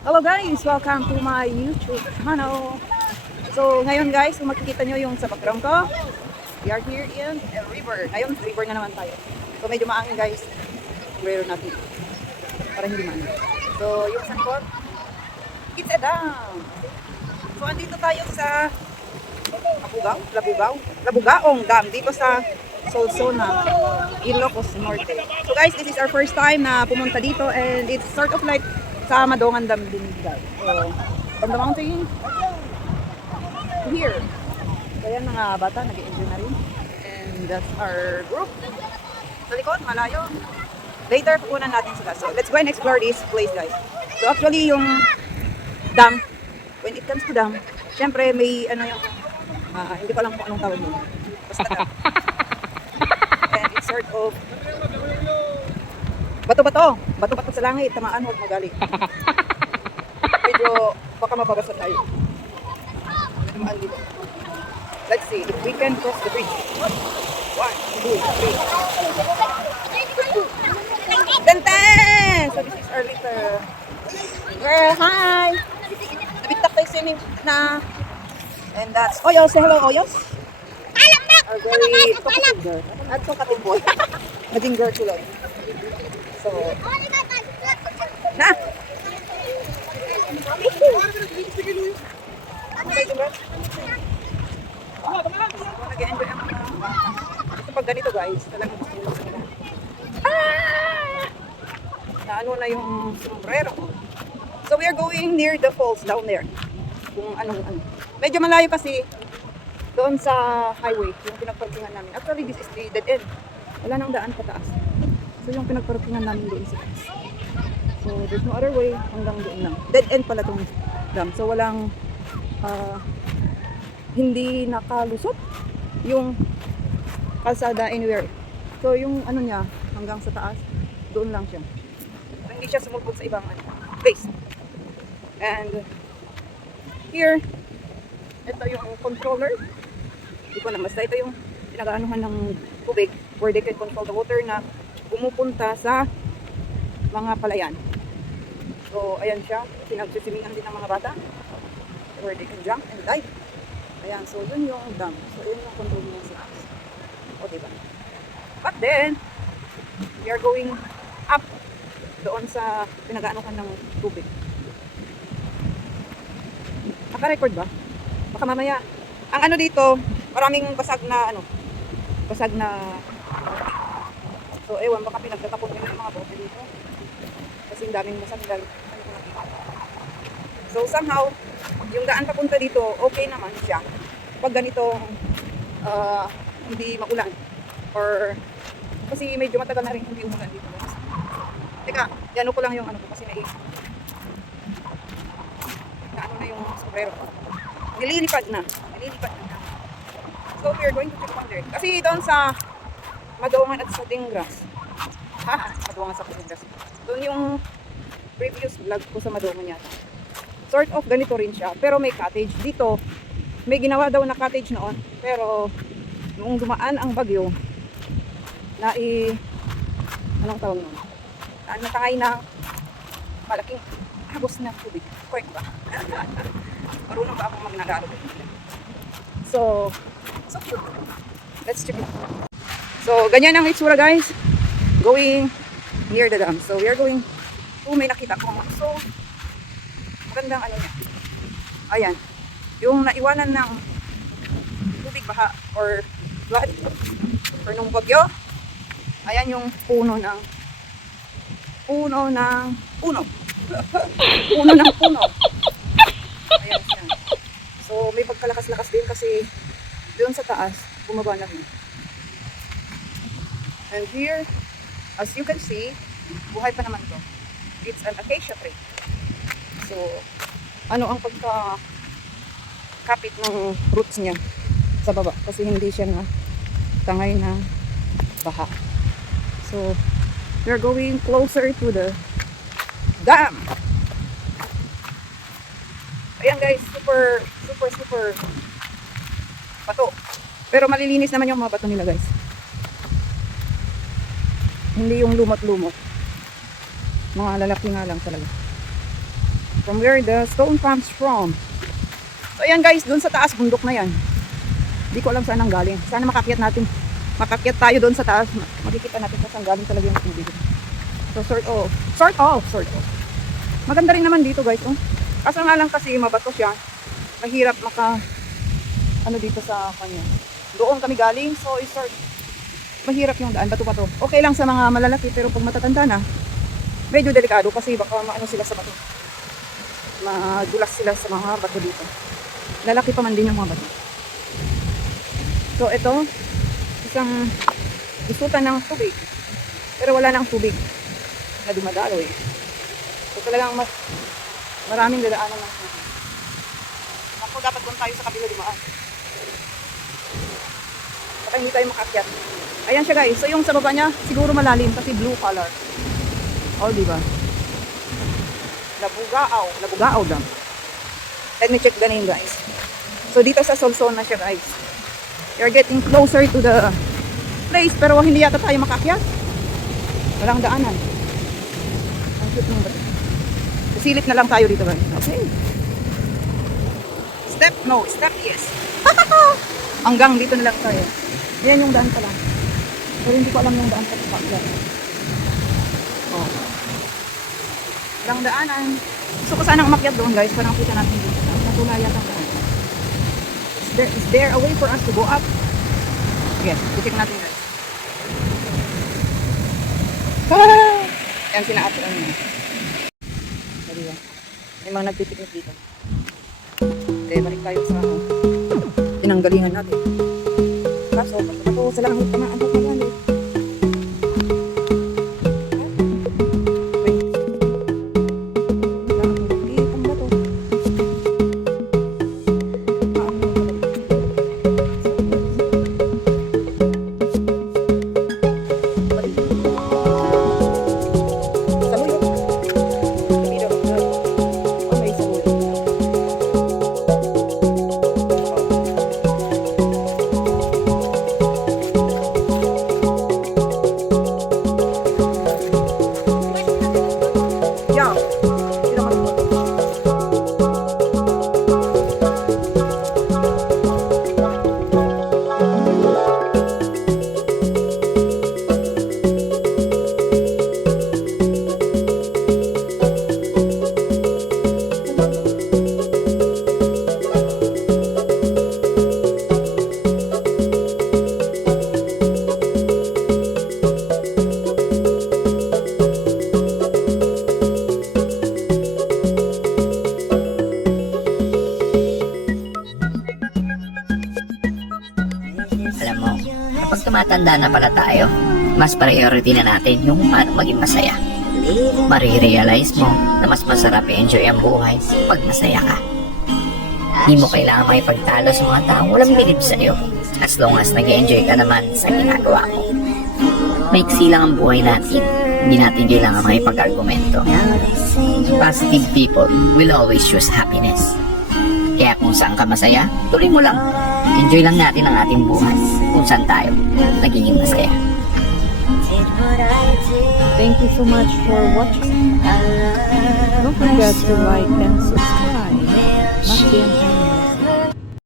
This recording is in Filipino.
Hello guys! Welcome to my YouTube channel. So ngayon guys, kung makikita nyo yung sa background ko, we are here in a river. Ngayon, river na naman tayo. So medyo maangin guys. Sombrero natin. Para hindi maangin. So yung sa likod, it's a dam. So andito tayo sa Labugaong Dam. Dito sa Solsona, Ilocos Norte. So guys, this is our first time na pumunta dito and it's sort of like sa Madongan Dam din guys. So, from the mountain to here. Kaya mga bata, nag-enjoy na rin. And that's our group. Sa likod, malayo. Later, pupunan natin sila. So, let's go and explore this place guys. So, actually, yung dam, when it comes to dam, syempre may ano yung, hindi ko alam kung anong tawag mo. Basta dam. And it's sort of bato-bato sa langit, tamaan, huwag magaling. Medyo baka mababasa tayo. Tamaan dito. Let's see if we can cross the bridge. 1, 2, 3. Dantan! So this is our little girl. Hi! Nabitak tayo swimming na. And that's Oyos. Say hello, Oyos. Our very talkative girl. Not talkative boy. Naging girl tuloy. So, na! Nag-enjoy ang ito pag ganito guys, talagang gusto nila sa nila. Na ano na yung sombrero. So we are going near the falls down there. Kung anong ano. Medyo malayo kasi doon sa highway, yung pinagparkingan namin. Actually, this is the dead end. Wala nang daan pataas. So yung pinagparkingan namin doon sa taas. So there's no other way hanggang doon lang. Dead end pala itong dam. So walang hindi nakalusot yung kalsada anywhere. So yung ano niya hanggang sa taas, doon lang siya. So, hindi siya sumulpot sa ibang place. And here, ito yung controller. Hindi ko na, basta ito yung pinag-aanuhan ng tubig where they can control the water na pumupunta sa mga palayan. So, ayan siya. Pinagsisimingan din ng mga bata where they can jump and dive. Ayan, so yun yung dam. So, yun yung control niya sa taas. O, diba? But then, we are going up doon sa pinag-aanuhan ng tubig. Naka-record ba? Baka mamaya. Ang ano dito, maraming basag na so ewan, baka pinagtatapon nila yung mga bote dito kasi ang daming basag dahil ano ko nakita. So somehow yung daan papunta dito okay naman siya pag ganito hindi maulan or kasi medyo matagal na rin hindi umulan dito guys. Teka, yan ko lang yung ano ko kasi ano na yung sombrero ko. Nililipad na. So we are going to check on there. Kasi doon sa Madongan at sa Tingras. Madongan sa Tingras. Doon yung previous vlog ko sa Madongan yata. Sort of ganito rin siya. Pero may cottage. Dito, may ginawa daw na cottage noon. Pero, noong dumaan ang bagyo, anong tawag nun? Natangay na malaking agos na tubig. Correct ba? Marunong ba akong mag-Nagarog? So cute. Let's check it. So, ganyan ang itsura guys. Going near the dam. So, we are going may nakita ko. So, magandang ano niya. Ayan. Yung naiwanan ng tubig baha or flood or nung bagyo. Ayan yung puno. Puno. Ayan siya. So, may pagkalakas-lakas din kasi doon sa taas, bumaba na rin. And here, as you can see, buhay pa naman to. It's an acacia tree. So, ano ang pagka-kapit ng roots niya sa baba kasi hindi siya na tangay na baha. So, we're going closer to the dam. Ayan guys, super bato. Pero malilinis naman yung mga bato nila guys. Hindi yung lumot-lumot. Mga lalaki nga lang talaga. From where the stone comes from. So ayan guys, dun sa taas, bundok na yan. Hindi ko alam saan ang galing. Sana makakyat tayo doon sa taas. Makikita natin kung saan galing talaga yung tubig. So sort of. Maganda rin naman dito guys. Oh. Kaso nga lang kasi mabato siya. Mahirap dito sa kanya. Doon kami galing. So mahirap yung daan. Bato. Okay lang sa mga malalaki. Pero pag matatanda na, medyo delikado kasi baka maano sila sa bato. Madulas sila sa mga bato dito. Lalaki pa man din yung mga bato. So ito, isang isutan ng tubig. Pero wala nang tubig na dumadaloy. So talagang maraming dadaanan ng tubig. Ako dapat doon tayo sa kabila dumaan. Baka hindi tayo makakyat. Ayan siya guys. So yung sa baba niya, siguro malalim kasi blue color. Oh, di ba? Nabugaaw lang. Let me check the name guys. So dito sa Solson na siya guys. We are getting closer to the place pero hindi yata tayo makakyat. Walang daanan. Ang cute ng bato. Silip na lang tayo dito guys. Okay. Step yes. Hanggang dito na lang tayo. Yan yung daan pa lang. Pero hindi ko alam yung daan pa lang. Oh. Walang daanan. Gusto ko sanang umakyat doon guys para makita natin dito. Natulay yata ko. Is there a way for us to go up? Sige, titik natin guys. Yan sinaate niya. Sabi ba? May mga nagpipiknik dito. Balik tayo sa tinanggalingan natin. Kaso, ako sa langit na ano pa yan eh. Alam mo, kapag tumatanda na pala tayo, mas priority na natin yung paano maging masaya. Marirealize mo na mas masarap i-enjoy ang buhay pag masaya ka. Di mo kailangan makipagtalo sa mga taong walang bilib sa'yo as long as nag-enjoy ka naman sa ginagawa mo. Maiksi lang ang buhay natin, hindi natin kailangan makipag-argumento. Positive people will always choose happiness. Kaya kung saan ka masaya, tuloy mo lang. Enjoy lang natin ang ating buhay kung saan tayo nagiging masaya. Thank you so much for watching. Don't forget to like and subscribe. Martin